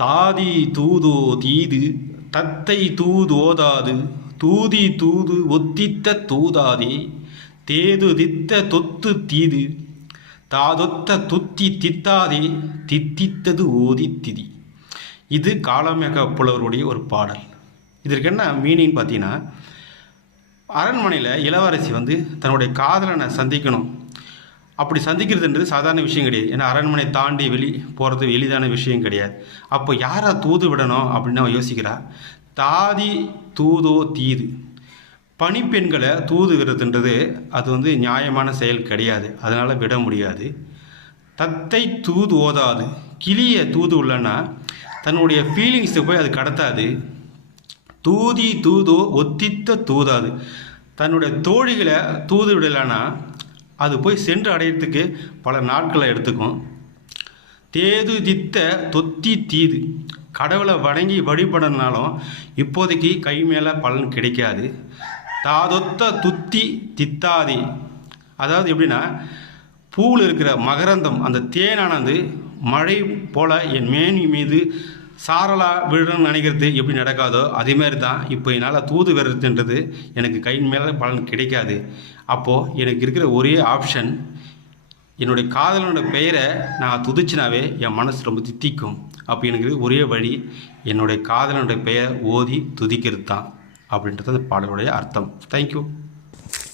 தாதி தூதோ தீது தத்தை தூதோதாது தூதி தூது ஒத்தித்த தூதாதே தேது தித்த தொத்து தீது தாதொத்த துத்தி தித்தாதே தித்தித்தது ஓதி திதி. இது காலமேக புலவருடைய ஒரு பாடல். இதற்கு என்ன மீனிங் பார்த்தீங்கன்னா அரண்மனையில் இளவரசி வந்து தன்னுடைய காதலனை சந்திக்கணும். அப்படி சந்திக்கிறதுன்றது சாதாரண விஷயம் கிடையாது. ஏன்னா அரண்மனை தாண்டி வெளி போகிறது எளிதான விஷயம் கிடையாது. அப்போ யாரை தூது விடணும் அப்படின்னு அவன் யோசிக்கிறா? தாதி தூதோ தீது. பணிப்பெண்களை தூதுகிறதுன்றது அது வந்து நியாயமான செயல் கிடையாது. அதனால் விட முடியாது. தத்தை தூது ஓதாது. கிளியை தூது உள்ளன்னா தன்னுடைய ஃபீலிங்ஸை போய் அது கடத்தாது. தூதி தூதோ ஒத்தித்த தூதாது. தன்னுடைய தோழிகளை தூது விடலைன்னா அது போய் சென்று அடையிறதுக்கு பல நாட்களை எடுத்துக்கும். தேது தித்த தொத்தி தீது. கடவுளை வணங்கி வழிபடனாலும் இப்போதைக்கு கை மேலே பலன் கிடைக்காது. தாதொத்த துத்தி தித்தாதி. அதாவது எப்படின்னா பூவில் இருக்கிற மகரந்தம் அந்த தேனானது மழை போல என் மேனி மீது சாரலா விழுன்னு நினைக்கிறது எப்படி நடக்காதோ அதேமாதிரி தான் இப்போ என்னால் தூது வர்றதுன்றது எனக்கு கை மேலே பலன் கிடைக்காது. அப்போது எனக்கு இருக்கிற ஒரே ஆப்ஷன் என்னுடைய காதலனோட பெயரை நான் துதிச்சினாவே என் மனசு ரொம்ப தித்திக்கும். அப்போ எனக்கு ஒரே வழி என்னுடைய காதலனுடைய பெயரை ஓதி துதிக்கிறது தான் அப்படின்றது அந்த பாடலுடைய அர்த்தம். தேங்க்யூ